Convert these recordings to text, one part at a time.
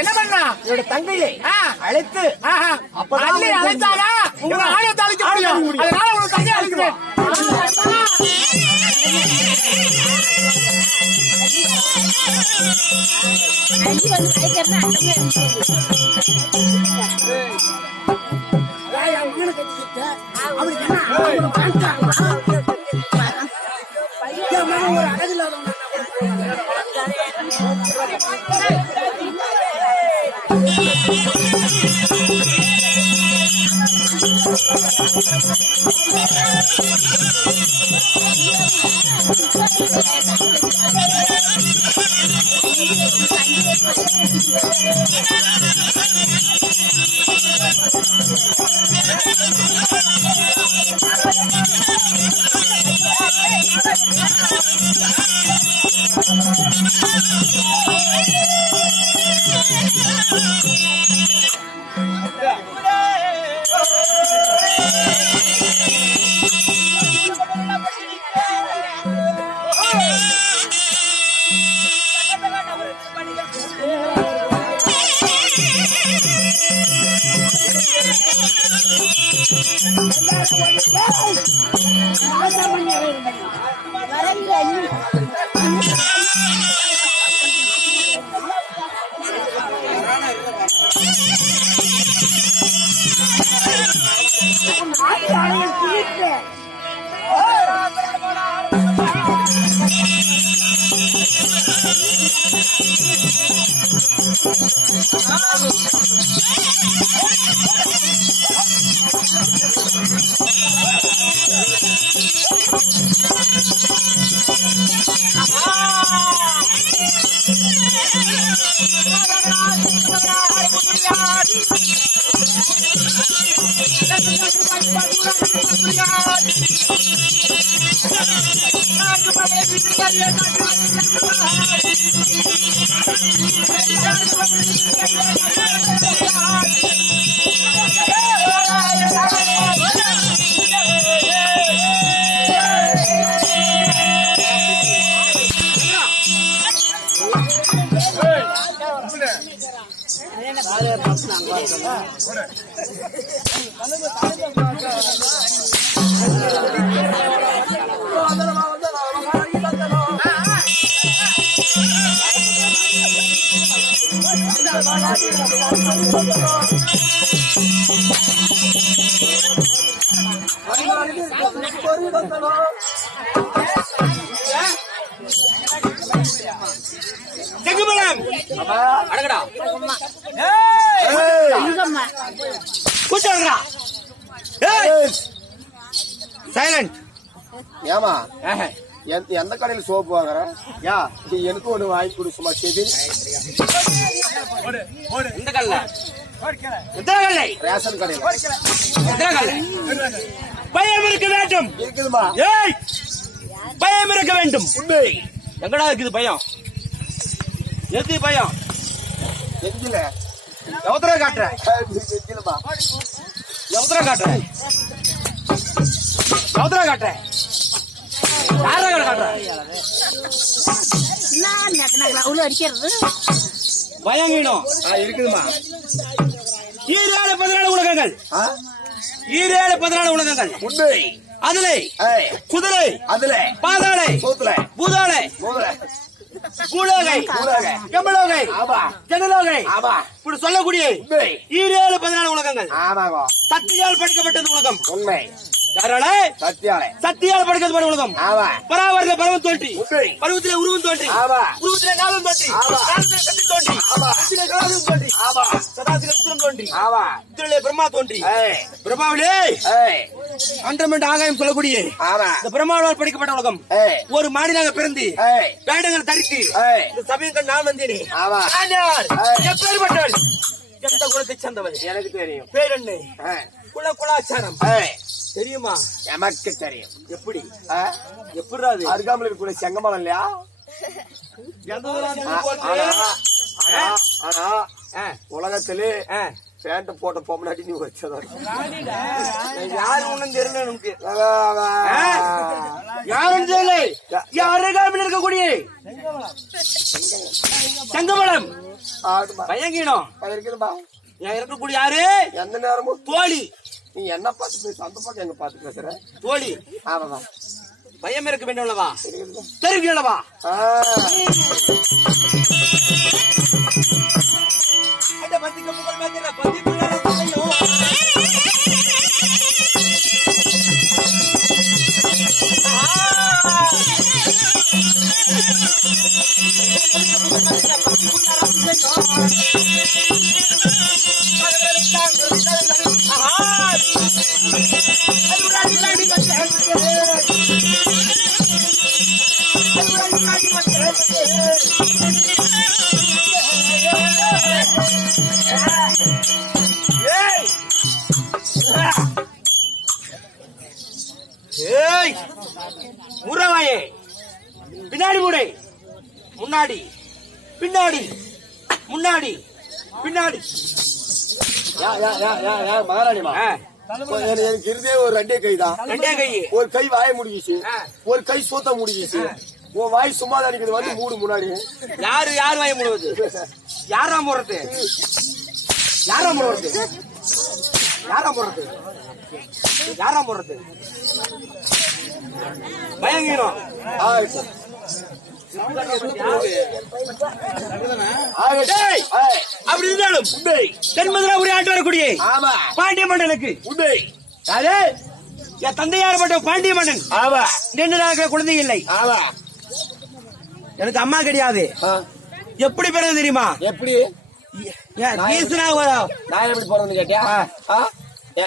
என்ன பண்ணா என்னோட தங்கையை அழைத்து அழைத்தாரா உங்களை ஆலயத்தை அழைக்க முடியும். அதனால உங்க தங்கை அழைக்கிறேன். ஒரு அழகில்லாத அடங்கடா சைலண்ட். ஏமா எந்த கடையில் சோப்பு வாங்குற? யா எனக்கு ஒண்ணு வாங்கி கொடு. சும்மா செதி இந்த கல்ல ரேஷன் கடையில் பயம் இருக்க வேண்டும். இருக்குதுமா. ஏய் பயம் இருக்க வேண்டும். உண்மை எங்கடா இருக்குது பயம்? எது பயம்? எங்கில எவத்தர காட்டுற? எங்கிலமா எவத்தர காட்டுற? எவத்தர காட்டுற? யார காட்டுற? பயம் வேணும். இருக்குதுமா. ஈரேழு 14 உலகங்கள். ஈரேழு 14 உலகங்கள். உண்மை. அதிலே குதிரை, அதுல பாதாளை, சோத்துல பூதாளை, மூதல பூலோகை, கமலோகை, ஜனலோகை, இப்படி சொல்லக்கூடிய ஈரேழு 14 உலகங்கள். ஆமாங்க. சக்தியால் படைக்கப்பட்டது உலகம். உண்மை. சத்தியால் படைக்கப்பட்ட உலகம். பராவரத்துல பருவம் தோன்றி, பருவத்திலே உருவம் தோன்றி, உருவத்திலே நாதம் தோன்றி, நாதத்திலே கத்தி தோன்றி, கத்திலே கலாதம் தோன்றி, சதாசிலே உத்திரம் தோன்றி, உத்திரிலே பிரம்மா தோன்றி, பிரம்மாவிலே அன்றமென்று ஆகாயம் சொல்லக்கூடிய இந்த பிரம்மாவால் படைக்கப்பட்ட உலகம். ஒரு மாடினாக பிறந்து வேடங்கள் தரித்து இந்த சமயங்கள் நான் வந்தேனே. எப்பேற்பட்டவள், எந்த குலத்தை சேர்ந்தவள் எனக்கு தெரியும். பேர் என்ன? குலாச்சாரம் தெரியுமா? எமக்கு தெரியும். எப்படி எப்படா அது? அருகாமல் கூட செங்கமலம் இல்லையா? ஆனா உலகத்திலே பேண்ட் போட்ட பொம்மனாட்டி நீ வச்சதா யாரு ஒண்ணும் தெரியல நமக்கு யாரும் தெரியல அருகாமையில் இருக்கக்கூடிய செங்கமலம் பயங்கீனம் இருக்குதுப்பா இருக்கக்கூடிய யாரு எந்த நேரமும் தோழி நீ என்ன பார்த்து பேச அந்த பக்கம் எங்க பார்த்து பேசுற தோழி ஆமாவா பயம் இருக்க வேண்டும் அல்லவா தெரிவிக்கலவா முறவாயே பின்னாடி மூடை முன்னாடி பின்னாடி முன்னாடி பின்னாடி மகாராணிமா எனக்கு இருந்தே ஒரு ரெண்டே கை தான் ரெண்டே கை ஒரு கை வாய முடிஞ்சிச்சு ஒரு கை சூத்த முடிஞ்சிச்சு உன் வாய் சும்மா தான் இருக்குது வந்து மூடு முன்னாடி யாரு யார் வாய முடுவது யாரா போறது யாரா போடுறது யாரா போடுறது யாரா போடுறது பயங்கரம் அப்படி இருந்தாலும் தென்மதுரை ஆண்டு வரக்கூடிய பாண்டிய மன்னனுக்கு என் தந்தையார் பட்ட பாண்டிய மன்னன் நின்று குழந்தை இல்லை எனக்கு அம்மா கிடையாது எப்படி பிறகு தெரியுமா எப்படி நான் எப்படி பிறந்து கேட்டியா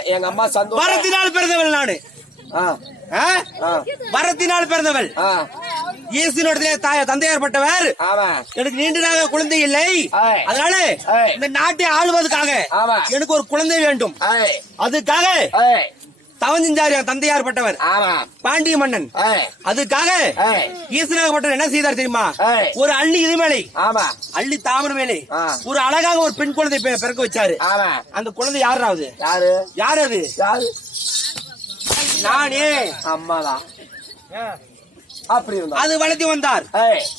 எங்க அம்மா சந்தோஷம் வரத்தினால் பிறந்தவள் நானு வரத்தினால் பிறந்தவள் இயேசுனுடைய தந்தையார் பட்டவர் எனக்கு நீண்டதாக குழந்தை இல்லை அதனால இந்த நாட்டை ஆளுவதற்காக எனக்கு ஒரு குழந்தை வேண்டும் அதுக்காக தவம் செஞ்சார் என் தந்தையார் பட்டவர் பாண்டிய மன்னன் அதுக்காக ஈஸ்வராக பட்டவர் என்ன செய்தார் தெரியுமா ஒரு அள்ளி இது மேலே அள்ளி தாமரை மேலே ஒரு அழகாக ஒரு பெண் குழந்தை பிறக்க வச்சாரு அந்த குழந்தை யாராவது யாரு அது நானே அம்மாதான் அப்படி அது வளர்த்தி வந்தார்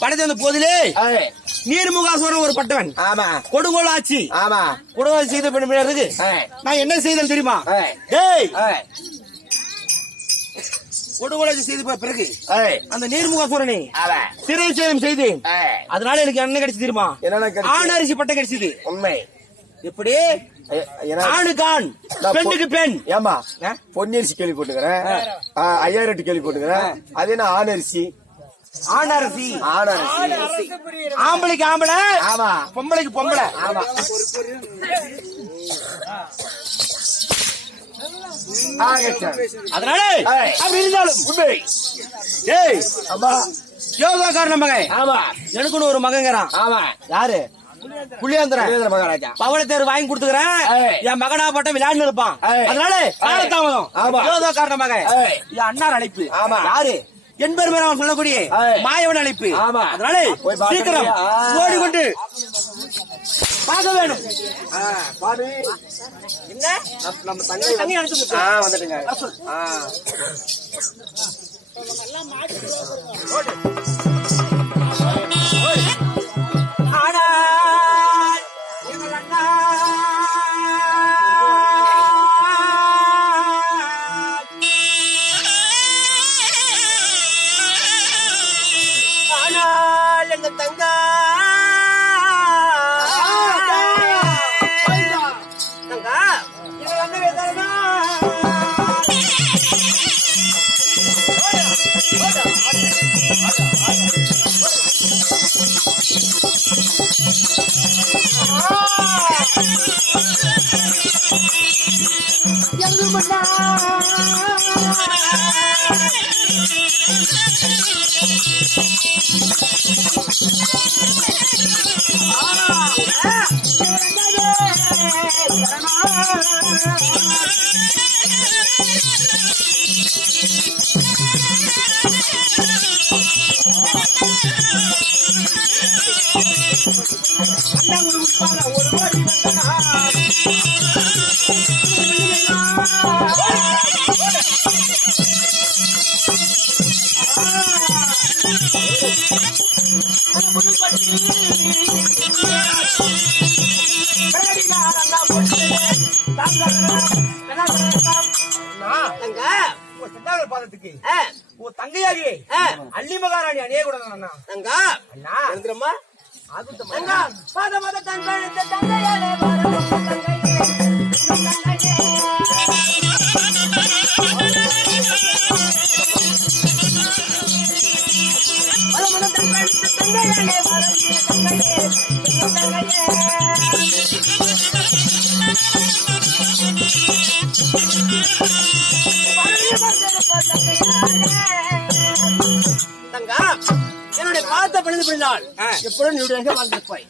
வளர்த்தி வந்த போதிலே நீர்முகாசுவரன் ஒரு பட்டவன் கொடுங்கோல் ஆட்சி கொடுங்கோல் செய்த பிறகு நான் என்ன செய்தேன் தெரியுமா கொடுங்கோல் செய்த பிறகு அந்த நீர்முகாசுவரனை சிறை சேதம் செய்தேன் அதனால எனக்கு என்ன கிடைச்சு தெரியுமா ஆணரிசி பட்டம் கிடைச்சது உண்மை எப்படி ஆணுக்கு ஆண் பெண்ணுக்கு பெண் ஏமா பொன்னரிசி கேள்வி போட்டுக்கிறேன் 5000 கேள்வி போட்டுக்கிறேன் அது என்ன ஆணரிசி ஆணரிசி ஆம்பளைக்கு ஆம்பளை பொம்பளைக்கு பொம்பளை அதனால அப்படி இருந்தாலும் யோகாக்காரன மகன் எனக்குன்னு ஒரு மகங்கிறான் யாரு புளியாந்திரன் மகாராஜா பவள தேர் வாங்கி கொடுத்துக்கிறேன் என் மகனா பட்டம் விளையாண்டு இருப்பான் அதனால காலத்தாமதம் யோகாக்காரன மகன் என் அண்ணார் அழைப்பு யாரு என்பர் மேல அவன் சொல்லக்கூடிய மாயவன் அழைப்பு அதனால சீக்கிரம் ஓடிக்கொண்டு பார்க்க வேணும் என்ன நம்ம தண்ணி அனுப்பிச்சு வந்துட்டுங்க தங்கா தங்க சித்தாங்கள் பாதத்துக்கு ஆ, உன் தங்கையாகி ஆ, அள்ளி மகாராணி அணிய கூட அண்ணா தங்க அண்ணா எழுந்துருமா ஆகுத்தம் தங்க பாத பாத தங்க தங்கையாலே பாரம் தங்கையே தங்கா என்னுடைய பாதத்தை பணிந்து பிடிந்தால் எப்பொழுதும் என்னுடைய வாழ்ந்திருப்பாய்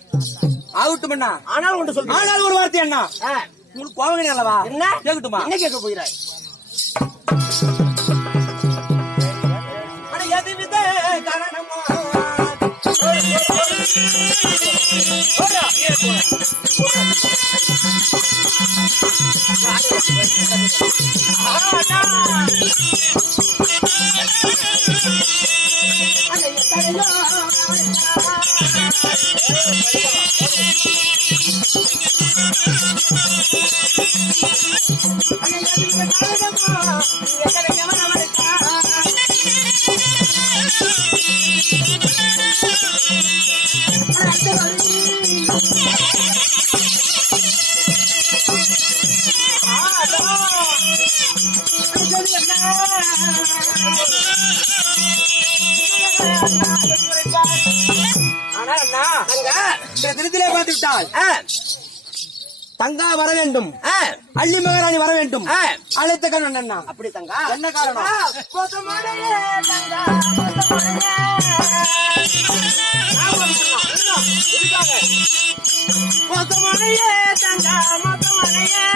ஆகட்டும் அண்ணா ஆனால் ஒன்று சொல்றேன் ஆனால் ஒரு வார்த்தை அண்ணா ஆ, உங்களுக்கு கோவம் அல்லவா என்ன கேட்கட்டுமா என்ன கேட்க போகிறாய் அட எதுவித காரணமோ போடா, ஏ போடா. ஆடா. அட எத்தனையோ ஆனா அண்ணா தங்க இந்த திருத்திலே பார்த்து விட்டால் ஆ, தங்கா வர வேண்டும் ஆ, அள்ளி மகாராணி வர வேண்டும் ஆ. அழைத்த கண் அண்ணா அப்படி தங்கா என்ன காரணம் மொத்தமடையே தங்கா மொத்தமடையே மொத்தமடையே தங்கா மொத்தமடையே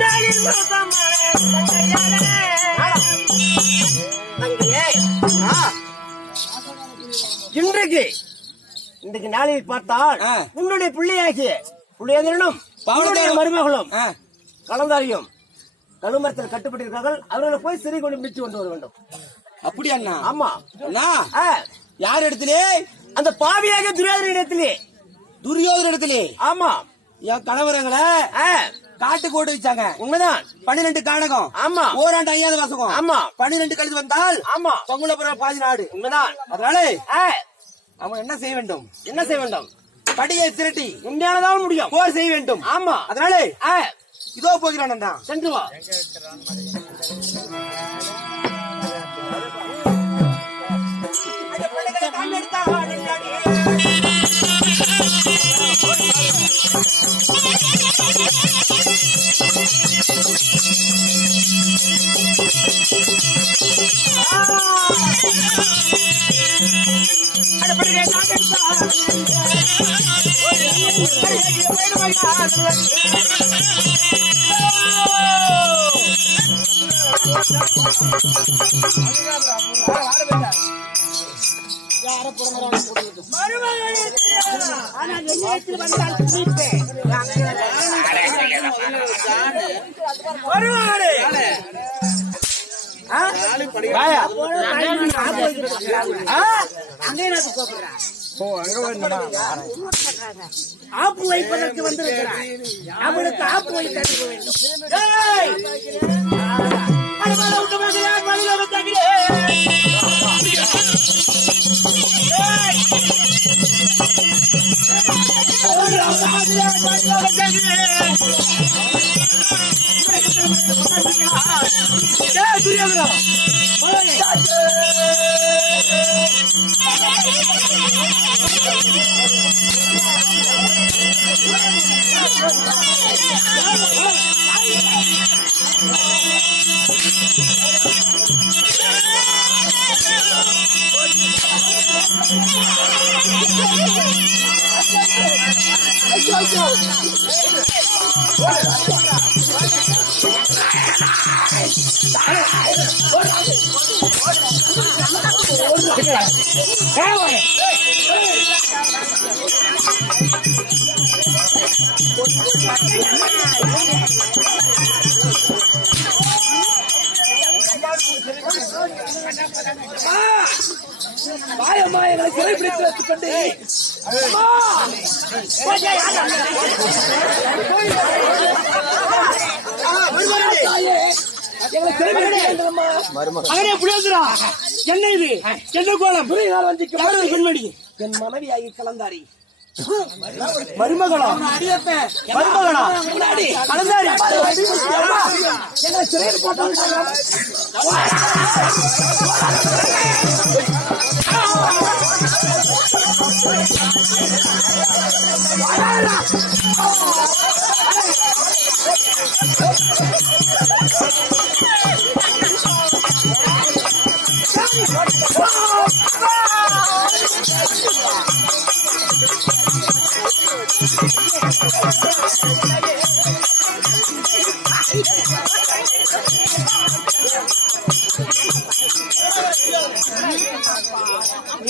நாளில் மொத்தமடை தங்கையே இன்றைக்கு நாளில் பார்த்தால் ஆ. உன்னுடைய பிள்ளையாகிய புள்ளியதனும் அவனுடைய மருமகளும் ஆ, கலந்தாரியும் கழுமரத்தில் கட்டுப்பட்டிருக்கிறார்கள் அவர்களை போய் சிறை கொண்டு மீட்டு கொண்டு வர வேண்டும். அப்படி அண்ணா ஆமா அண்ணா ஆ, யார் இடத்திலே அந்த பாவியாக துரியோதன இடத்திலே துரியோதன இடத்திலே ஆமா என் கணவரங்களை ஆ, காட்டுக்கு ஓட்டு வச்சாங்க உண்மைதான் 12 காணகம் ஆமா ஓராண்டு 5வது வாசகம் ஆமா 12 கழித்து வந்தால் ஆமா பொங்கலபுரம் பாதி நாடு உண்மைதான் அதனால ஆ, அவன் என்ன செய்ய வேண்டும் என்ன செய்ய வேண்டும் படியை திரட்டி உண்மையானதான் முடியும் போர் செய்ய வேண்டும் ஆமா அதனால ஆ, இதோ போகிறான் அண்ணா சென்று வா ஆப்பு வைப்பதற்கு வந்திருக்கிறார் அவனுக்கு ஆப்பு வைத்து அனுப்ப வேண்டும். ஏய்! அனுமதி விட்டு வாங்க, வழியில வந்தாங்களே. ஏய்! ஏய், துரியோதனா! அவனே புரியுதுடா. என்ன இது? என்ன கோலம்? பெண்மணி என் மனைவியாகி கலந்தாரி மருமகளா? மருமகளா? கலந்தாரி எங்களை சிறையில் போட்டாங்க.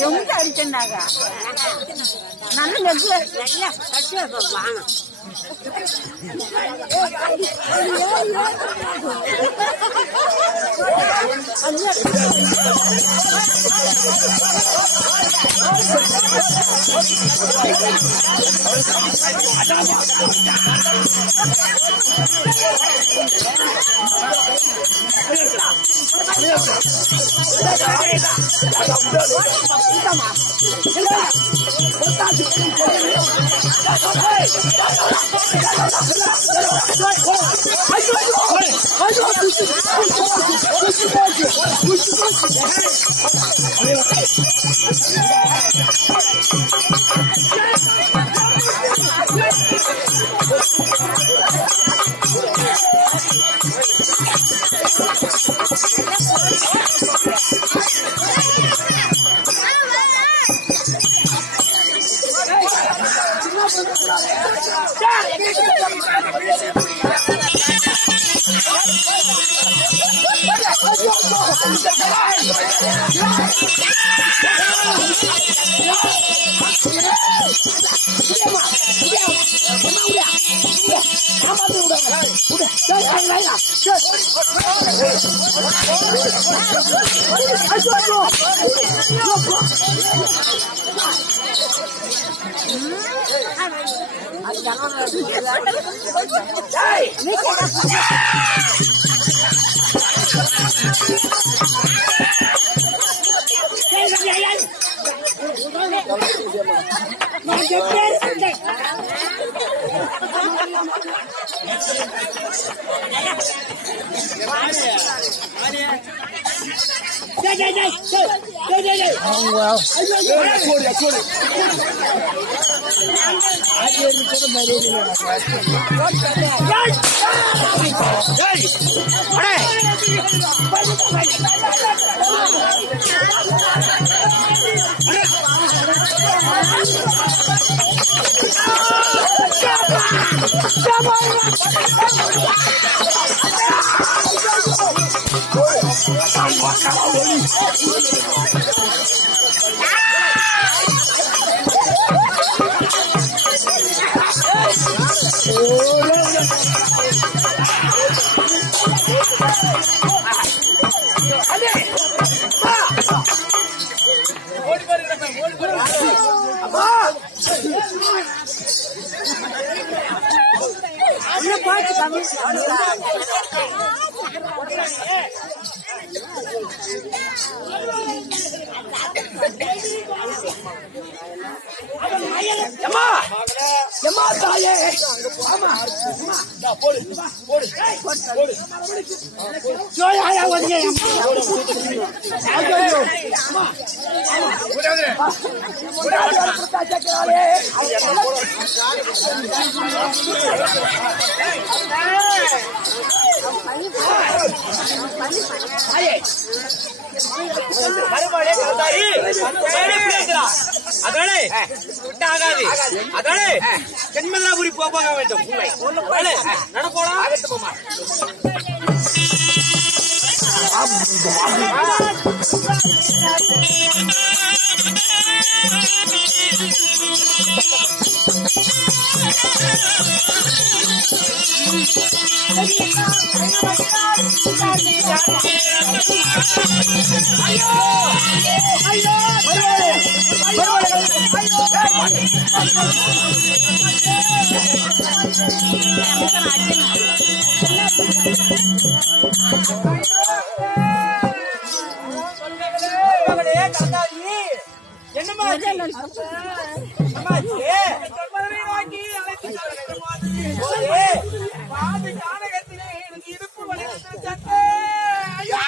எங்க அடிச்சுனாங்க நல்ல நெருப்பு நல்லா கட்டி வாங்க ஜென்மதாபுரி போக வேண்டும். நடப்போடா ஐயோ மகளே கந்தாயி என்னம்மா ஆச்சு? அம்மாச்சி சொல்வதை நோக்கி அழைத்து செல்லுங்கள். ஓயே, பாதி கானகத்திலே எனக்கு இடுப்பு வலி வந்து சத்தே. ஐயா!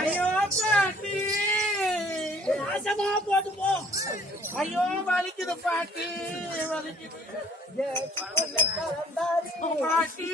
ஐயோ பாட்டி, நாசமா போட்டு போ. ஐயோ வலிக்குது பாட்டி, வலிக்குது பாட்டி.